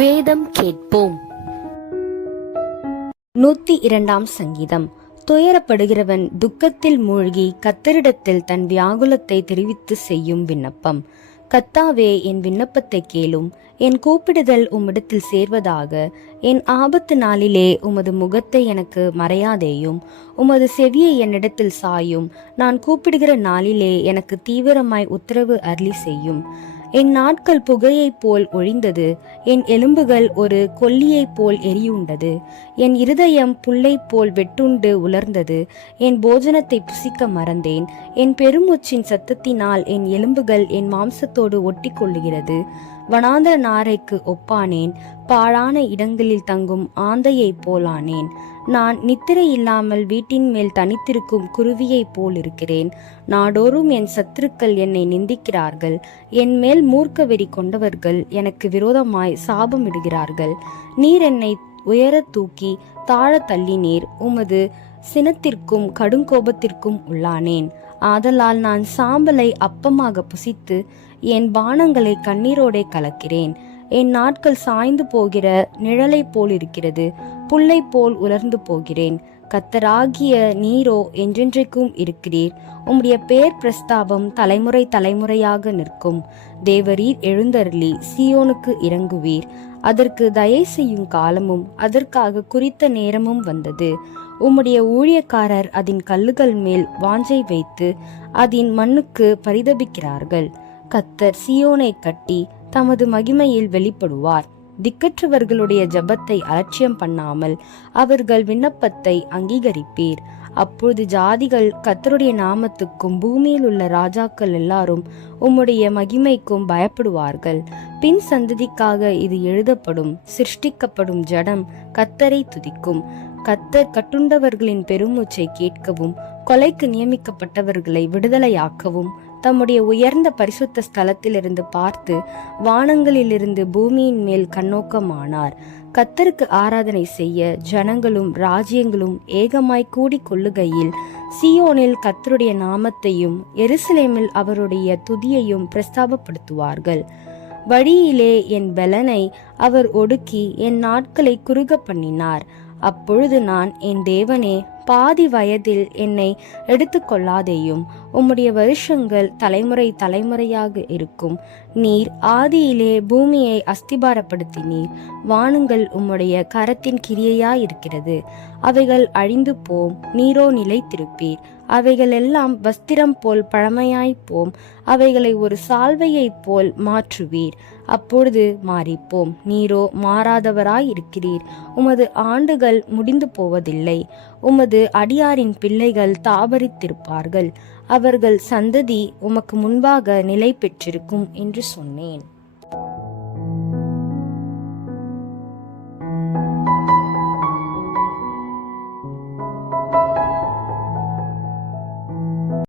வேதம் கேட்போம். 102 சங்கீதம். துயரப்படுகிறவன் துக்கத்தில் மூழ்கி கர்த்தரிடத்தில் தன் வியாகுலத்தை தெரிவித்து செய்யும் விண்ணப்பம். கர்த்தாவே, என் விண்ணப்பத்தை கேளும், என் கூப்பிடுதல் உம்மிடத்தில் சேர்வதாக. என் ஆபத்து நாளிலே உமது முகத்தை எனக்கு மறையாதேயும், உமது செவியை என்னிடத்தில் சாயும். நான் கூப்பிடுகிற நாளிலே எனக்கு தீவிரமாய் உத்தரவு அருளி செய்யும். என் நாட்கள் புகையைப் போல் ஒழிந்தது, என் எலும்புகள் ஒரு கொல்லியைப் போல் எரியுண்டது. என் இருதயம் புல்லைப் போல் வெட்டுண்டு உலர்ந்தது, என் போஜனத்தை புசிக்க மறந்தேன். என் பெருமூச்சின் சத்தத்தினால் என் எலும்புகள் என் மாம்சத்தோடு ஒட்டி கொள்ளுகிறது. வனாந்தர நாரைக்கு ஒப்பானேன், பாழான இடங்களில் தங்கும் ஆந்தையைப் போலானேன். நான் நித்திரை இல்லாமல் வீட்டின் மேல் தனித்திருக்கும் குருவியைப் போல் இருக்கிறேன். நாடோறும் என் சத்துருக்கள் என்னை நிந்திக்கிறார்கள், என் மேல் மூர்க்க வெறி கொண்டவர்கள் எனக்கு விரோதமாய் சாபமிடுகிறார்கள். நீர் என்னை உயர தூக்கி தாழ தள்ளினீர், உமது சினத்திற்கும் கடுங்கோபத்திற்கும் உள்ளானேன். ஆதலால் நான் சாம்பலை அப்பமாக புசித்து என் பானங்களை கண்ணீரோடே கலக்கிறேன். என் நாட்கள் சாய்ந்து போகிற நிழலை போல் இருக்கிறது, புல்லை போல் உலர்ந்து போகிறேன். கர்த்தராகிய நீரோ என்றென்றைக்கும் இருக்கிறீர், உம்முடைய பேர் பிரஸ்தாபம் தலைமுறை தலைமுறையாக நிற்கும். தேவரீர் எழுந்தருளி சீயோனுக்கு இறங்குவீர். அதற்கு தயை செய்யும் காலமும் அதற்காக குறித்த நேரமும் வந்தது. உம்முடைய ஊழியக்காரர் அதன் கல்லுகள் மேல் வாஞ்சை வைத்து அதன் மண்ணுக்கு பரிதபிக்கிறார்கள். கர்த்தர் சீயோனை கட்டி தமது மகிமையில் வெளிப்படுவார். திக்கற்றவர்களுடைய ஜபத்தை அலட்சியம் பண்ணாமல் அவர்கள் விண்ணப்பத்தை அங்கீகரிப்பீர். அப்பொழுது ஜாதிகள் கர்த்தருடைய நாமத்துக்கும் பூமியில் உள்ள ராஜாக்கள் எல்லாரும் உம்முடைய மகிமைக்கும் பயப்படுவார்கள். பின் சந்ததிக்காக இது எழுதப்படும், சிருஷ்டிக்கப்படும் ஜடம் கர்த்தரை துதிக்கும். கர்த்தர் கட்டுண்டவர்களின் பெருமூச்சை கேட்கவும் கொலைக்கு நியமிக்கப்பட்டவர்களை விடுதலையாக்கவும் தம்முடைய உயர்ந்த பரிசுத்த ஸ்தலத்திலிருந்து பார்த்து வானங்களிலிருந்து பூமியின் மேல் கண்ணோக்கமானார். கர்த்தருக்கு ஆராதனை செய்ய ஜனங்களும் ராஜ்யங்களும் ஏகமாய் கூடி கொள்ளுகையில் சீயோனில் கர்த்தருடைய நாமத்தையும் எருசலேமில் அவருடைய துதியையும் பிரஸ்தாபப்படுத்துவார்கள். வழியிலே என் பலனை அவர் ஒடுக்கி என் நாட்களை குறுக பண்ணினார். அப்பொழுது நான், என் தேவனே, பாதி வயதில் என்னை எடுத்துக்கொள்ளாதேயும், உம்முடைய வருஷங்கள் தலைமுறை தலைமுறையாக இருக்கும். நீர் ஆதியிலே பூமியை அஸ்திபாரப்படுத்தினீர். வானங்கள் உம்முடைய கரத்தின் கிரியையாயிருக்கிறது. அவைகள் அழிந்து போம், நீரோ நிலைத்திருப்பீர். அவைகள் எல்லாம் வஸ்திரம் போல் பழமையாய்ப்போம். அவைகளை ஒரு சால்வையைப் போல் மாற்றுவீர். அப்பொழுது மாறிப்போம். நீரோ மாறாதவராயிருக்கிறீர். உமது ஆண்டுகள் முடிந்து போவதில்லை. உமது அடியாரின் பிள்ளைகள் தாபரித்திருப்பார்கள். அவர்கள் சந்ததி உமக்கு முன்பாக நிலை பெற்றிருக்கும் என்று சொன்னேன்.